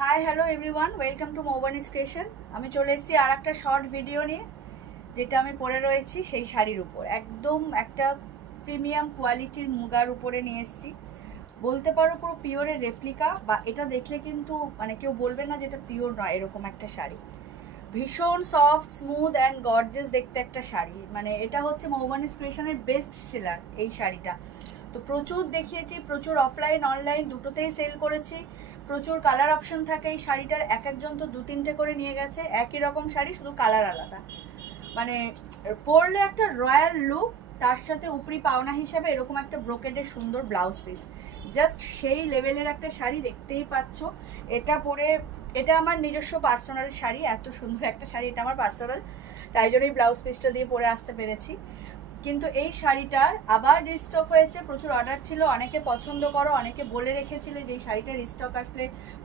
High hello everyone, welcome to Moubani's creation. আমি চলে এসেছি আর একটা শর্ট ভিডিও নিয়ে, যেটা আমি পরে রয়েছি সেই শাড়ির উপর। একদম একটা প্রিমিয়াম কোয়ালিটির মুগার উপরে নিয়ে এসেছি। বলতে পারো পুরো পিওরের রেপ্লিকা, বা এটা দেখলে কিন্তু মানে কেউ বলবে না যেটা পিওর নয়। এরকম একটা শাড়ি, ভীষণ সফট, স্মুথ অ্যান্ড গর্জিয়াস দেখতে একটা শাড়ি। মানে এটা হচ্ছে মৌবানিস ক্রিয়েশনের বেস্ট সেলার এই শাড়িটা। তো প্রচুর দেখিয়েছি, প্রচুর অফলাইন অনলাইন দুটোতেই সেল করেছি। প্রচুর কালার অপশন থাকে এই শাড়িটার। এক একজন তো 2-3টে করে নিয়ে গেছে। একই রকম শাড়ি, শুধু কালার আলাদা। মানে পরলে একটা রয়্যাল লুক, তার সাথে উপরি পাওনা হিসাবে এরকম একটা ব্রোকেডের সুন্দর ব্লাউজ পিস। জাস্ট সেই লেভেলের একটা শাড়ি, দেখতেই পাচ্ছ। এটা পরে, এটা আমার নিজস্ব পার্সোনাল শাড়ি। এত সুন্দর একটা শাড়ি, এটা আমার পার্সোনাল, তাই জন্যই ব্লাউজ পিসটা দিয়ে পরে আসতে পেরেছি। কিন্তু এই শাড়িটার আবার রিস্টক হয়েছে, প্রচুর অর্ডার ছিল, অনেকে পছন্দ করো, অনেকে বলে রেখেছিলে যে এই শাড়িটা রিস্টক আসলে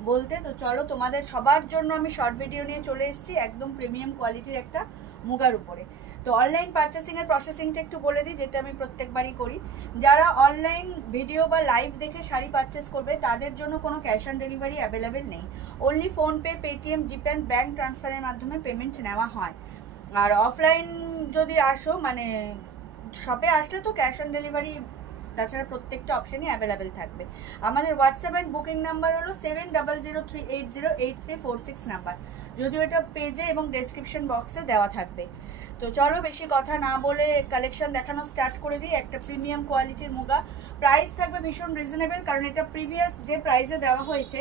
বলতে। তো চলো, তোমাদের সবার জন্য আমি শর্ট ভিডিও নিয়ে চলে এসেছি একদম প্রিমিয়াম কোয়ালিটির একটা মুগার উপরে। তো অনলাইন পারচেসিংয়ের প্রসেসিংটা একটু বলে দিই, যেটা আমি প্রত্যেকবারই করি। যারা অনলাইন ভিডিও বা লাইভ দেখে শাড়ি পারচেস করবে, তাদের জন্য কোনো ক্যাশ অন ডেলিভারি অ্যাভেলেবেল নেই। Only PhonePe, Paytm, GPay and bank ট্রান্সফারের মাধ্যমে পেমেন্ট নেওয়া হয়। আর অফলাইন যদি আসো, মানে শপে আসলে তো ক্যাশ অন ডেলিভারি, তাছাড়া প্রত্যেকটা অপশানই অ্যাভেলেবেল থাকবে। আমাদের হোয়াটসঅ্যাপ অ্যান্ড বুকিং নাম্বার হলো 7003808346 নাম্বার, যদিও এটা পেজে এবং ডেসক্রিপশন বক্সে দেওয়া থাকবে। তো চলো, বেশি কথা না বলে কালেকশন দেখানো স্টার্ট করে দিই। একটা প্রিমিয়াম কোয়ালিটির মুগা, প্রাইস থাকবে ভীষণ রিজনেবল, কারণ এটা প্রিভিয়াস যে প্রাইসে দেওয়া হয়েছে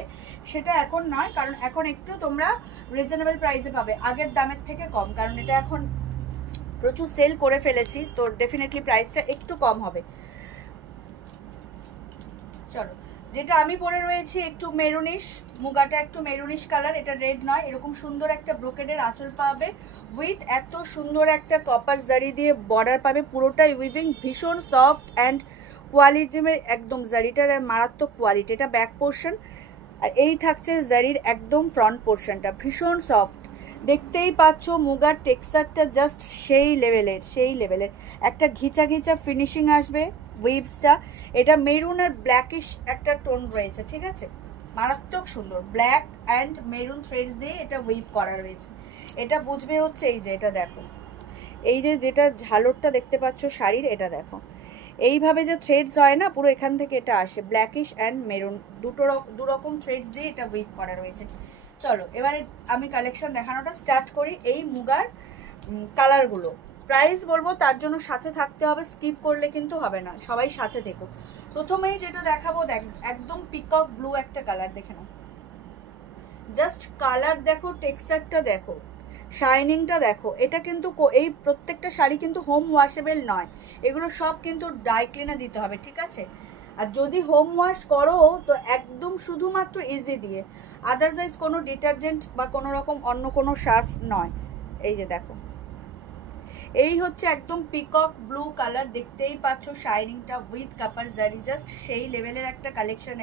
সেটা এখন নয়, কারণ এখন একটু তোমরা রিজনেবল প্রাইসে পাবে, আগের দামের থেকে কম, কারণ এটা এখন প্রচুর সেল করে ফেলেছি, তো ডেফিনেটলি প্রাইসটা একটু কম হবে। চলো, যেটা আমি পরে রয়েছি একটু মেরুনিশ, মুগাটা একটু মেরুনিশ কালার, এটা রেড নয়। এরকম সুন্দর একটা ব্রোকেডের আঁচল পাবে, উইথ এত সুন্দর একটা কপার জারি দিয়ে বর্ডার পাবে, পুরোটাই উইভিং, ভীষণ সফট অ্যান্ড কোয়ালিটি, একদম জারিটার মারাত্মক কোয়ালিটি। এটা ব্যাক পোর্শন, আর এই থাকছে জারির একদম ফ্রন্ট পোর্শনটা, ভীষণ সফট। দেখতেই পাচ্ছ মুগার টেক্সচারটা জাস্ট সেই লেভেলের একটা ঘিচা ঘিচা ফিনিশিং আসবে উইভসটা। এটা মেরুন আর ব্ল্যাকিশ একটা টোন রয়েছে, ঠিক আছে, মারাত্মক সুন্দর। ব্ল্যাক অ্যান্ড মেরুন থ্রেডস দিয়ে এটা উইভ করা রয়েছে। এটা বুঝবে হচ্ছে এই যে, এটা দেখো, এই যে যেটা ঝালরটা দেখতে পাচ্ছ শাড়ির, এটা দেখো, এইভাবে যে থ্রেডস হয় না, পুরো এখান থেকে এটা আসে, ব্ল্যাকিশ অ্যান্ড মেরুন দু রকম থ্রেডস দিয়ে এটা উইভ করা রয়েছে। চলো, এবারে আমি কালেকশন দেখানোটা স্টার্ট করি। এই মুগার কালারগুলো প্রাইস বলবো, তার জন্য সাথে থাকতে হবে, স্কিপ করলে কিন্তু হবে না, সবাই সাথে দেখো। প্রথমেই যেটা দেখাবো, একদম পিকক ব্লু একটা কালার, দেখে নাও। জাস্ট কালার দেখো, টেক্সচারটা দেখো, শাইনিংটা দেখো। এটা কিন্তু এই প্রত্যেকটা শাড়ি কিন্তু হোম ওয়াশেবল নয়, এগুলো সব কিন্তু ড্রাই ক্লিনে দিতে হবে, ঠিক আছে। আর যদি হোম ওয়াশ করো তো একদম শুধুমাত্র ইজি দিয়ে, আদারওয়াইজ কোনো ডিটারজেন্ট বা কোনো রকম অন্য কোনো সার্ফ নয়। এই যে দেখো, এই হচ্ছে একদম পিকক ব্লু কালার, দেখতেই পাচ্ছ শাইনিংটা উইথ কাপার জারি, জাস্ট সেই লেভেলের একটা কালেকশন।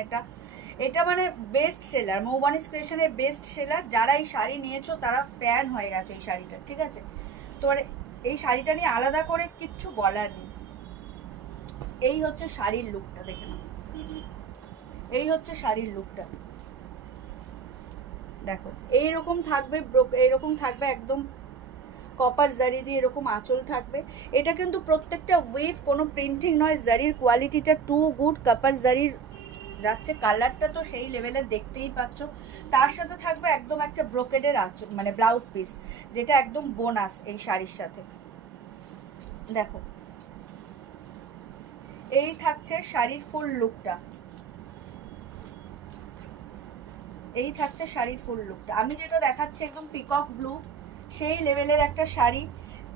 এটা মানে বেস্ট সেলার, মৌবানিস ক্রিয়েশনের বেস্ট সেলার। যারা এই শাড়ি নিয়েছো তারা ফ্যান হয়ে গেছে এই শাড়িটা, ঠিক আছে। তো এই শাড়িটা নিয়ে আলাদা করে কিচ্ছু বলার নেই। এই হচ্ছে শাড়ির লুকটা, দেখে নাও, এই হচ্ছে শাড়ির লুকটা, দেখো এইরকম থাকবে, এইরকম থাকবে একদম কপার জারি দিয়ে, এরকম আঁচল থাকবে। এটা কিন্তু প্রত্যেকটা ওয়েভ, কোনো প্রিন্টিং নয়, জারির কোয়ালিটিটা টু গুড, কপার জারির যাচ্ছে, কালারটা তো সেই লেভেলের, দেখতেই পাচ্ছ। তার সাথে থাকবে একদম একটা ব্রোকেডের আঁচল, মানে ব্লাউজ পিস, যেটা একদম বোনাস এই শাড়ির সাথে। দেখো, এই থাকছে শাড়ির ফুল লুকটা, এই থাকছে শাড়ির ফুল লুকটা। আমি যেটা দেখাচ্ছি একদম পিকক ব্লু, সেই লেভেলের একটা শাড়ি।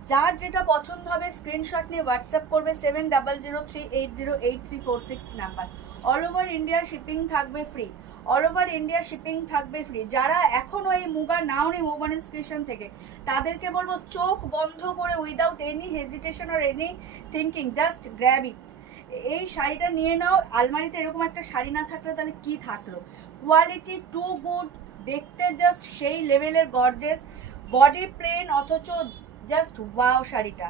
যার যেটা পছন্দ হবে স্ক্রিনশট নিয়ে হোয়াটসঅ্যাপ করবে 7003808346 number. All over India shipping থাকবে free, all over India shipping থাকবে ফ্রি। যারা এখনও এই মুগা নাও নি মৌবানিস ক্রিয়েশন থেকে, তাদেরকে বলবো চোখ বন্ধ করে, উইদাউট এনি হেজিটেশন আর any thinking, just grab it. এই শাড়িটা নিয়ে নাও। আলমারিতে এরকম একটা শাড়ি না থাকলে তাহলে কি থাকলো। কোয়ালিটি টু গুড, দেখতে জাস্ট সেই লেভেলের গর্জিয়াস, বডি প্লেন অথচ জাস্ট ওয়াও শাড়িটা।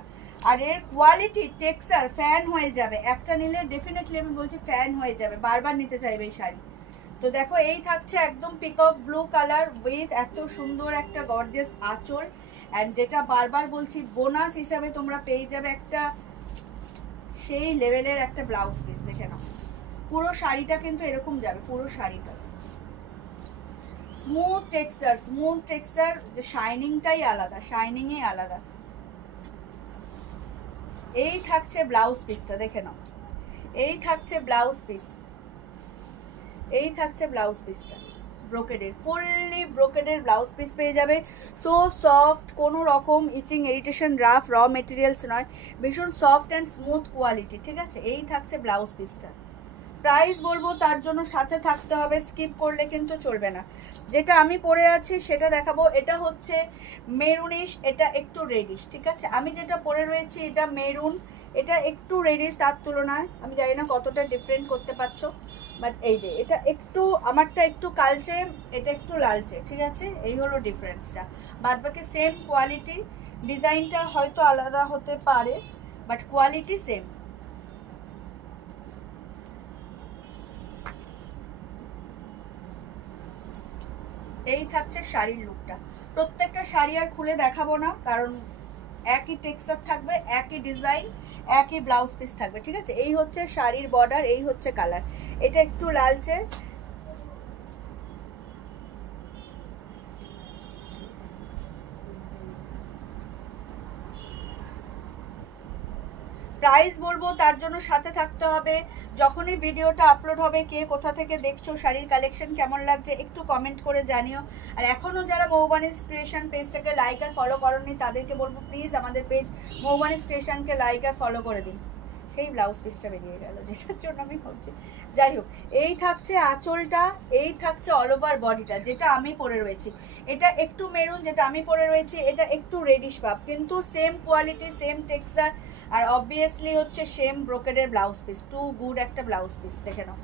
আর এর কোয়ালিটি টেক্সচার ফ্যান হয়ে যাবে, একটা নিলে ডেফিনেটলি আমি বলছি ফ্যান হয়ে যাবে, বারবার নিতে চাইবে এই শাড়ি। তো দেখো এই থাকছে একদম পিকক ব্লু কালার উইথ এত সুন্দর একটা গর্জিয়াস আঁচল, অ্যান্ড যেটা বারবার বলছি বোনাস হিসাবে তোমরা পেয়ে যাবে একটা সেই লেভেলের একটা ব্লাউজ পিস। দেখে নাও পুরো শাড়িটা কিন্তু এরকম যাবে, পুরো শাড়িটা স্মুথ টেক্সচার, যে শাইনিংটাই আলাদা, শাইনিংই আলাদা। এই থাকছে ব্লাউজ পিসটা, দেখে নাও এই থাকছে ব্লাউজ পিস, এই থাকছে ব্লাউজ পিসটা ব্রোকেডের, ফুললি ব্রোকেডের ব্লাউজ পিস পেয়ে যাবে। সো সফট, কোনো রকম ইচিং ইরিটেশন রাফ র মেটেরিয়ালস নয়, ভীষণ সফট অ্যান্ড স্মুথ কোয়ালিটি, ঠিক আছে। এই থাকছে ব্লাউজ পিসটা। প্রাইস বলবো তার জন্য সাথে থাকতে হবে, স্কিপ করলে কিন্তু চলবে না। যেটা আমি পরে আছি সেটা দেখাবো। এটা হচ্ছে মেরুনিশ, এটা একটু রেডিশ, ঠিক আছে। আমি যেটা পরে রয়েছি এটা মেরুন, এটা একটু রেডিশ, তার তুলনায় আমি জানি না কতটা ডিফারেন্ট করতে পারছো, বাট এই যে এটা একটু, আমারটা একটু কালচে, এটা একটু লালচে, ঠিক আছে। এই হলো ডিফারেন্সটা, বাদ বাকি সেম কোয়ালিটি। ডিজাইনটা হয়তো আলাদা হতে পারে, বাট কোয়ালিটি সেম। এই থাকছে শাড়ির লুকটা। প্রত্যেকটা শাড়ি আর খুলে দেখাবো না, কারণ একই টেক্সচার থাকবে, একই ডিজাইন, একই ব্লাউজ পিস থাকবে, ঠিক আছে। এই হচ্ছে শাড়ির বর্ডার, এই হচ্ছে কালার, এটা একটু লালচে, প্রাইস বলবো তার জন্য সাথে থাকতে হবে। যখনই ভিডিওটা আপলোড হবে কে কোথা থেকে দেখছো, শাড়ির কালেকশন কেমন লাগছে একটু কমেন্ট করে জানিও। আর এখনও যারা মৌবানিস ক্রিয়েশন পেজটাকে লাইক আর ফলো করোনি তাদেরকে বলবো প্লিজ আমাদের পেজ মৌবানিস ক্রিয়েশনকে লাইক আর ফলো করে দিন। সেই ব্লাউজ পিসটা বেরিয়ে গেল যেটার জন্য আমি বলছি। যাই হোক, এই থাকছে আঁচলটা, এই থাকছে অল ওভার বডিটা, যেটা আমি পরে রয়েছি এটা একটু মেরুন, যেটা আমি পরে রয়েছি এটা একটু রেডিশ ভাব, কিন্তু সেম কোয়ালিটি, সেম টেক্সচার, আর অবভিয়াসলি হচ্ছে সেম ব্রোকেডের ব্লাউজ পিস। টু গুড একটা ব্লাউজ পিস, দেখে নাও।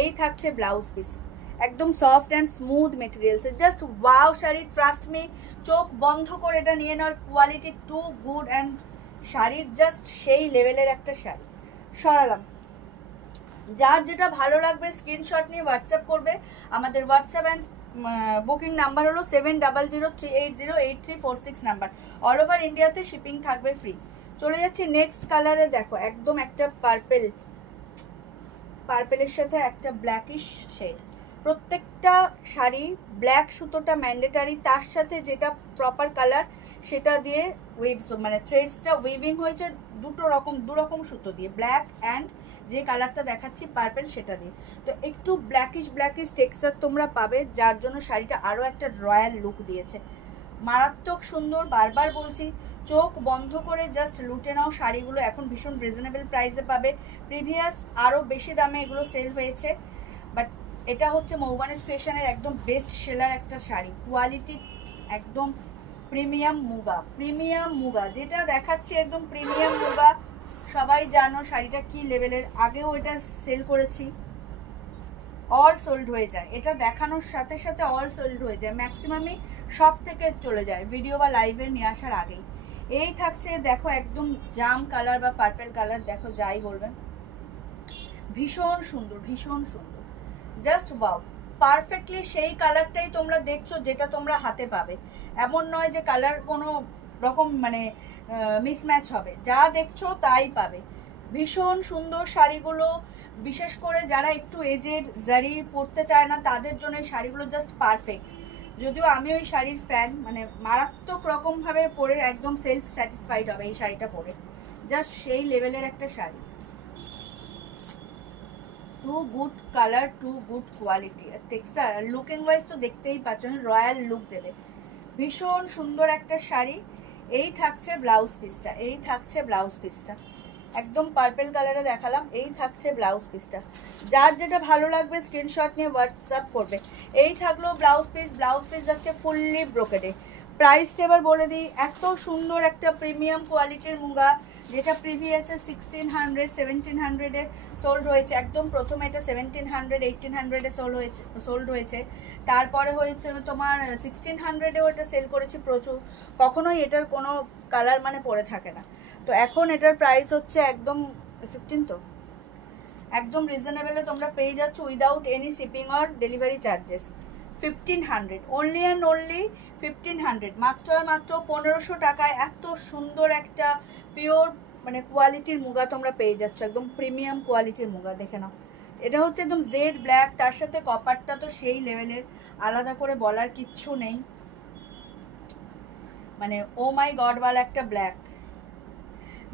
এই থাকছে ব্লাউজ পিস, একদম soft and smooth materials, just wow sari, trust me, চোখ বন্ধ করে এটা নিয়ে নেওয়ার কোয়ালিটি টু গুড, অ্যান্ড শাড়ির জাস্ট সেই লেভেলের একটা শাড়ি। সরালাম, যার যেটা ভালো লাগবে স্ক্রিনশট নিয়ে হোয়াটসঅ্যাপ করবে। আমাদের হোয়াটসঅ্যাপ অ্যান্ড বুকিং নাম্বার হলো 7003808346 নাম্বার। অল ওভার ইন্ডিয়াতে শিপিং থাকবে ফ্রি। চলে যাচ্ছি নেক্সট কালারে। দেখো একদম একটা পার্পেলের সাথে একটা ব্ল্যাকিশ শেড। প্রত্যেকটা শাড়ি ব্ল্যাক সুতোটা ম্যান্ডেটারি, তার সাথে যেটা প্রপার কালার সেটা দিয়ে ওয়েভস, মানে থ্রেডসটা উইভিং হয়েছে দু রকম সুতো দিয়ে, ব্ল্যাক অ্যান্ড যে কালারটা দেখাচ্ছি পার্পেল সেটা দিয়ে। তো একটু ব্ল্যাকিশ টেক্সচার তোমরা পাবে, যার জন্য শাড়িটা আরও একটা রয়্যাল লুক দিয়েছে। মারাত্মক সুন্দর, বারবার বলছি চোখ বন্ধ করে জাস্ট লুটে নাও শাড়িগুলো, এখন ভীষণ রিজনেবল প্রাইসে পাবে। প্রিভিয়াস আরও বেশি দামে এগুলো সেল হয়েছে, বাট এটা হচ্ছে মৌবানিস ফ্যাশনের একদম বেস্ট সেলার একটা শাড়ি। কোয়ালিটি একদম প্রিমিয়াম মুগা, যেটা দেখাচ্ছি একদম প্রিমিয়াম মুগা। সবাই জানো শাড়িটা কি লেভেলের, আগেও এটা সেল করেছি, অল সোল্ড হয়ে যায়, এটা দেখানোর সাথে সাথে অল সোল্ড হয়ে যায়, ম্যাক্সিমামই সব থেকে চলে যায় ভিডিও বা লাইভে নিয়ে আসার আগেই। এই থাকছে দেখো একদম জাম কালার বা পার্পেল কালার, দেখো যাই বলবেন, ভীষণ সুন্দর, জাস্ট ওয়াও, পারফেক্টলি সেই কালারটাই তোমরা দেখছো যেটা তোমরা হাতে পাবে। এমন নয় যে কালার কোনো রকম মানে মিসম্যাচ হবে, যা দেখছো তাই পাবে। ভীষণ সুন্দর শাড়িগুলো, বিশেষ করে যারা একটু এজেড, জারি পরতে চায় না তাদের জন্য এই শাড়িগুলো জাস্ট পারফেক্ট। যদিও আমি ওই শাড়ির ফ্যান, মানে মারাত্মক রকমভাবে পরে একদম সেলফ স্যাটিসফাইড হবে এই শাড়িটা পরে, জাস্ট সেই লেভেলের একটা শাড়ি। Too good colour, too good quality, আর টেক্সচার আর লুকিং ওয়াইজ তো দেখতেই পাচ্ছ, রয়্যাল লুক দেবে। ভীষণ সুন্দর একটা শাড়ি। এই থাকছে ব্লাউজ পিসটা, একদম পার্পেল কালারে দেখালাম, এই থাকছে ব্লাউজ পিসটা। যার যেটা ভালো লাগবে স্ক্রিনশট নিয়ে হোয়াটসঅ্যাপ করবে। এই থাকলো ব্লাউজ পিস যাচ্ছে ফুললি ব্রোকেডে। প্রাইসটা এবার বলে দিই, এত সুন্দর একটা প্রিমিয়াম কোয়ালিটির মুগা, যেটা প্রিভিয়াসে 1600 1700-এ সোল্ড হয়েছে। একদম প্রথমে এটা 1700 1800-এ সোল্ড হয়েছে, তারপরে হয়েছে তোমার 1600-এও এটা সেল করেছি প্রচুর। কখনোই এটার কোনো কালার মানে পরে থাকে না। তো এখন এটার প্রাইস হচ্ছে একদম 15, তো একদম রিজনেবলে তোমরা পেয়ে যাচ্ছ without any shipping or delivery charges. 1500 only and only 1500, মাত্র আর মাত্র 1500 টাকায় এত সুন্দর একটা পিওর মানে কোয়ালিটির মুগা তোমরা পেয়ে যাচ্ছ, একদম প্রিমিয়াম কোয়ালিটির মুগা। দেখে নাও, এটা হচ্ছে একদম জেড ব্ল্যাক, তার সাথে কপারটা তো সেই লেভেলের, আলাদা করে বলার কিচ্ছু নেই, মানে ও মাই গড ওয়ালা একটা ব্ল্যাক।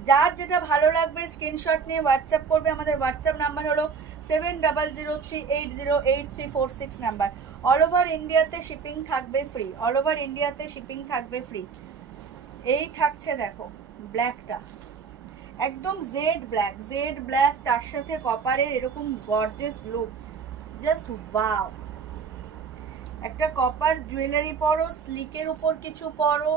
যার যেটা ভালো লাগবে স্ক্রিনশট নিয়ে হোয়াটসঅ্যাপ করবে। আমাদের হোয়াটসঅ্যাপ নাম্বার হলো 7003808346 নাম্বার। অল ওভার ইন্ডিয়াতে শিপিং থাকবে ফ্রি, অল ওভার ইন্ডিয়াতে শিপিং থাকবে ফ্রি। এই থাকছে দেখো ব্ল্যাকটা, একদম জেড ব্ল্যাক, জেড ব্ল্যাক, তার সাথে কপারের এরকম গর্জিয়াস লুক, জাস্ট ওয়াও। একটা কপার জুয়েলারি পরো, স্লিকের উপর কিছু পরো,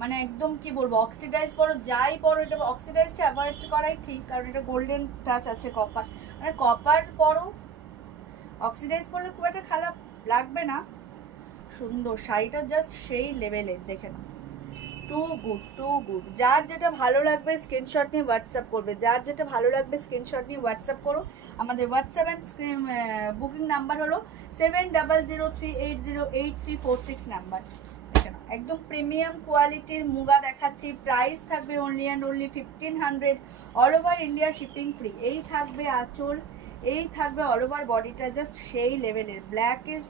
মানে একদম কি বলবো, অক্সিডাইজ পরো, যাই পরো, এটা অক্সিডাইজটা অ্যাভয়েড করাই ঠিক, কারণ এটা গোল্ডেন টাচ আছে কপার, মানে কপার পরো, অক্সিডাইজ পরলে খুব একটা খারাপ লাগবে না, সুন্দর। শাড়িটা জাস্ট সেই লেভেলের, দেখে না, টু গুড টু গুড। যার যেটা ভালো লাগবে স্ক্রিনশট নিয়ে হোয়াটসঅ্যাপ করবে, যার যেটা ভালো লাগবে স্ক্রিনশট নিয়ে হোয়াটসঅ্যাপ করো। আমাদের হোয়াটসঅ্যাপ অ্যান্ড বুকিং নাম্বার হলো 7003808346 নাম্বার। একদম প্রিমিয়াম কোয়ালিটির মুগা দেখাচ্ছি, প্রাইস থাকবে only and only 1500, all over India shipping free. এই থাকবে আঁচল, এই থাকবে অল ওভার বডিটা, জাস্ট সেই লেভেলের। ব্ল্যাক ইজ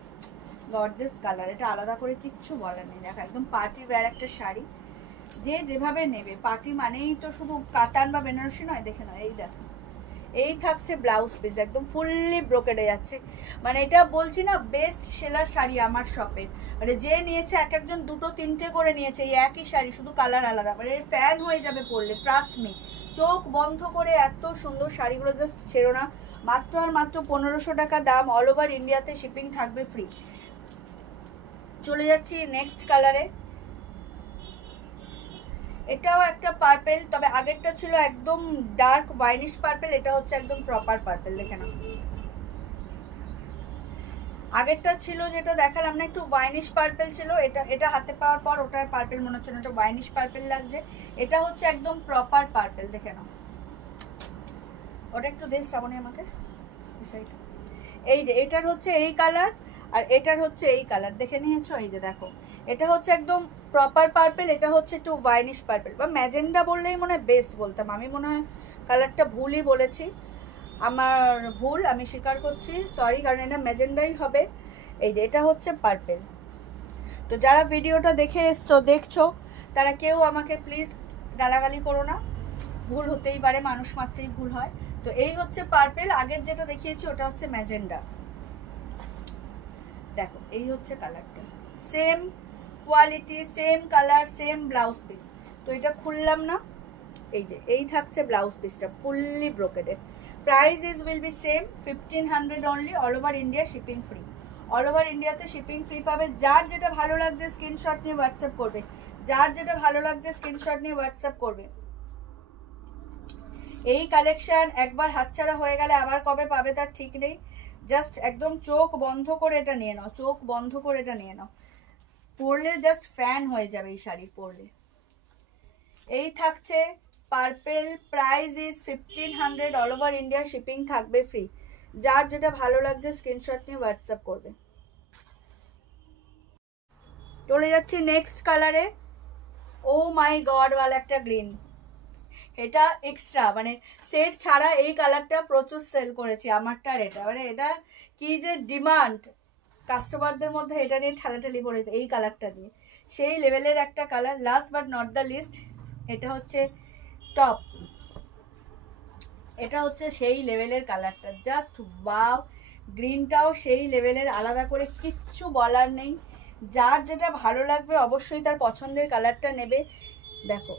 গর্জিয়াস কালার, এটা আলাদা করে কিচ্ছু বলার নেই। দেখো একদম পার্টি ওয়্যার একটা শাড়ি, যে যেভাবে নেবে, পার্টি মানেই তো শুধু কাতান বা বেনারসি নয়। দেখে নাও, এই দেখো, এই থাকছে ব্লাউজ পিস, একদম ফুললি ব্রোকেডে যাচ্ছে, মানে এটা বলছি না বেস্ট সেলার শাড়ি আমার শপের, মানে যে নিয়েছে এক একজন দুটো তিনটে করে নিয়েছে এই একই শাড়ি, শুধু কালার আলাদা, মানে ফ্যান হয়ে যাবে পরলে, ট্রাস্ট মি। চোখ বন্ধ করে এত সুন্দর শাড়িগুলো জাস্ট ছেড়ো না। মাত্র আর মাত্র 1500 টাকা দাম, অল ওভার ইন্ডিয়াতে শিপিং থাকবে ফ্রি। চলে যাচ্ছি নেক্সট কালারে। এটাও একটা পার্পেল, তবে আগেরটা ছিল একদম ডার্ক ওয়াইনিশ পার্পেল, এটা হচ্ছে একদম প্রপার পার্পেল। দেখে নাও, আগেরটা ছিল যেটা দেখালাম না একটু ওয়াইনিশ পার্পেল ছিল, এটা হাতে পাওয়ার পর ওটার পার্পেল মনে হচ্ছে না, ওটা ওয়াইনিশ পার্পেল লাগছে। এটা হচ্ছে একদম প্রপার পার্পেল, দেখে নাও। ওটা একটু দেশ শ্রাবণী আমাকে, এই যে এটার হচ্ছে এই কালার, আর এটার হচ্ছে এই কালার, দেখে নিয়েছো? এই যে দেখো, এটা হচ্ছে একদম প্রপার পার্পেল, এটা হচ্ছে একটু ওয়াইনিশ পার্পেল বা ম্যাজেন্ডা বললেই মনে হয় বেস্ট বলতাম, আমি মনে হয় কালারটা ভুলই বলেছি, আমার ভুল, আমি স্বীকার করছি, সরি, কারণ এটা ম্যাজেন্ডাই হবে। এই যে এটা হচ্ছে পার্পেল। তো যারা ভিডিওটা দেখে এসছো দেখছো, তারা কেউ আমাকে প্লিজ গালাগালি করো না, ভুল হতেই পারে, মানুষ মাত্রই ভুল হয়। তো এই হচ্ছে পার্পেল, আগের যেটা দেখিয়েছি ওটা হচ্ছে ম্যাজেন্ডা। দেখো এই হচ্ছে কালারটা, same quality, same colour, same blouse piece. তো এটা খুললাম না, এই যে এই থাকছে ব্লাউজ পিসটা fully brocaded. Price is will be same 1500 only, all over India shipping free, all over ইন্ডিয়াতে শিপিং ফ্রি পাবে। যার যেটা ভালো লাগছে স্ক্রিনশট নিয়ে হোয়াটসঅ্যাপ করবে, যার যেটা ভালো লাগছে স্ক্রিনশট নিয়ে হোয়াটসঅ্যাপ করবে। এই কালেকশন একবার হাতছাড়া হয়ে গেলে আবার কবে পাবে তার ঠিক নেই, জাস্ট একদম চোখ বন্ধ করে এটা নিয়ে নাও, চোখ বন্ধ করে এটা নিয়ে নাও, পরলে জাস্ট ফ্যান হয়ে যাবে এই শাড়ি পরলে। এই থাকছে purple, price is 1500, all over India shipping থাকবে ফ্রি। যার যেটা ভালো লাগছে স্ক্রিনশট নিয়ে হোয়াটসঅ্যাপ করবে। চলে যাচ্ছি নেক্সট কালারে। ও মাই গড ওয়ালা একটা গ্রিন, এটা এক্সট্রা, মানে সেট ছাড়া এই কালারটা প্রচুর সেল করেছি আমারটা, আর এটা মানে এটা কি যে ডিমান্ড কাস্টমারদের মধ্যে, এটা নিয়ে ঠেলাঠেলি করেছে এই কালারটা নিয়ে, সেই লেভেলের একটা কালার। Last but not the least, এটা হচ্ছে টপ, এটা হচ্ছে সেই লেভেলের কালারটা, জাস্ট ওয়াও। গ্রিনটাও সেই লেভেলের, আলাদা করে কিচ্ছু বলার নেই। যার যেটা ভালো লাগবে অবশ্যই তার পছন্দের কালারটা নেবে। দেখো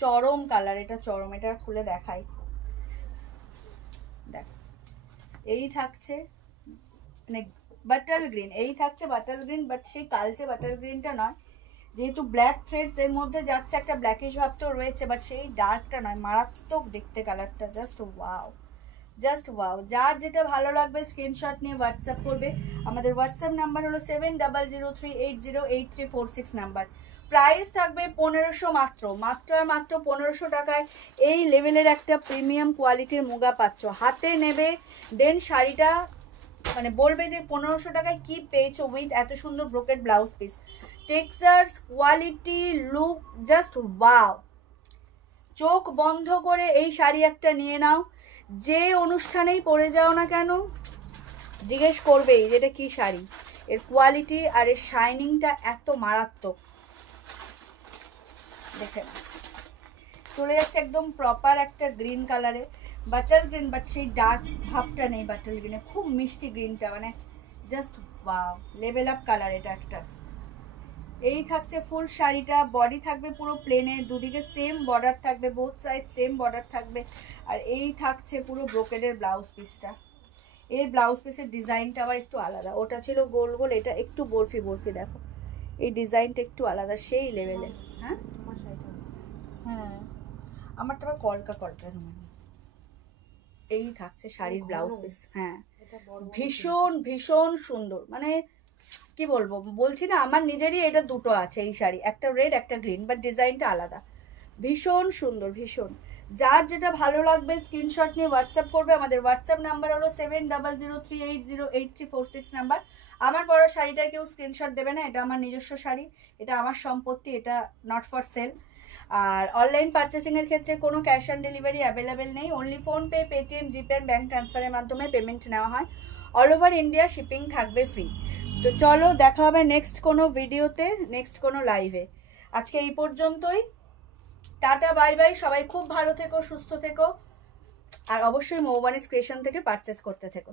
চরম কালার, এটা চরম, এটা খুলে দেখাই। দেখো এই থাকছে মানে বাটার গ্রিন, এই থাকছে বাটার গ্রিন, বাট সেই কালচে বাটার গ্রিনটা নয়, যেহেতু ব্ল্যাক থ্রেডস এর মধ্যে যাচ্ছে, একটা ব্ল্যাকিশ ভাব তো রয়েছে, বাট সেই ডার্কটা নয়, মারাত্মক দেখতে কালারটা, জাস্ট ওয়াও, জাস্ট ওয়াও। যার যেটা ভালো লাগবে স্ক্রিনশট নিয়ে হোয়াটসঅ্যাপ করবে। আমাদের হোয়াটসঅ্যাপ নাম্বার হলো 7003808346 নাম্বার। প্রাইস থাকবে 1500 মাত্র, মাত্র আর মাত্র 1500 টাকায় এই লেভেলের একটা প্রিমিয়াম কোয়ালিটির মুগা পাচ্ছ। হাতে নেবে দেন শাড়িটা মানে বলবে যে 1500 টাকায় কি পেয়েছো উইথ এত সুন্দর brocade blouse piece. Textures, quality, look just wow. চোখ বন্ধ করে এই শাড়ি একটা নিয়ে নাও, যে অনুষ্ঠানেই পরে যাও না কেন জিজ্ঞেস করবেই যে এটা কি শাড়ি। এর কোয়ালিটি আর এর শাইনিংটা এত মারাত্মক। দেখেন চলে যাচ্ছে একদম প্রপার একটা গ্রিন কালারে, বাটার গ্রিন, বাট সেই ডার্ক ভাবটা নেই বাটার গ্রিনে, খুব মিষ্টি গ্রিনটা, মানে just wow, level up colour এটা একটা। এই থাকছে ফুল শাড়িটা, বডি থাকবে পুরো প্লেনে, দুদিকে সেম বর্ডার থাকবে, বোথ সাইড সেম বর্ডার থাকবে। আর এই থাকছে পুরো ব্রোকেডের ব্লাউজ পিসটা। এর ব্লাউজ পিসের ডিজাইনটা আবার একটু আলাদা, ওটা ছিল গোল গোল, এটা একটু বরফি বরফি, দেখো এই ডিজাইনটা একটু আলাদা সেই লেভেলে। হ্যাঁ হ্যাঁ, আমারটা আবার কলকা কলকা। এই থাকছে শাড়ির ব্লাউজ পিস। হ্যাঁ ভীষণ ভীষণ সুন্দর, মানে কি বলবো, বলছি না আমার নিজেরই এটা দুটো আছে এই শাড়ি, একটা রেড একটা গ্রিন, বাট ডিজাইনটা আলাদা। ভীষণ সুন্দর ভীষণ। যার যেটা ভালো লাগবে স্ক্রিনশট নিয়ে হোয়াটসঅ্যাপ করবে। আমাদের হোয়াটসঅ্যাপ নাম্বার হলো 7003808346 নাম্বার। আমার পরা শাড়িটার কেউ স্ক্রিনশট দেবে না, এটা আমার নিজস্ব শাড়ি, এটা আমার সম্পত্তি, এটা নট ফর সেল। আর অনলাইন পারচেসিংয়ের ক্ষেত্রে কোনো ক্যাশ অন ডেলিভারি অ্যাভেলেবেল নেই, only PhonePe, Paytm, GPay, bank ট্রান্সফারের মাধ্যমে পেমেন্ট নেওয়া হয়। অল ওভার ইন্ডিয়া শিপিং থাকবে ফ্রি। তো চলো দেখা হবে নেক্সট কোনো ভিডিওতে, নেক্সট কোনো লাইভে। আজকে এই পর্যন্তই, টাটা বাই বাই, সবাই খুব ভালো থেকো, সুস্থ থেকো, আর অবশ্যই মৌবানিস ক্রিয়েশন থেকে পারচেস করতে থেকো।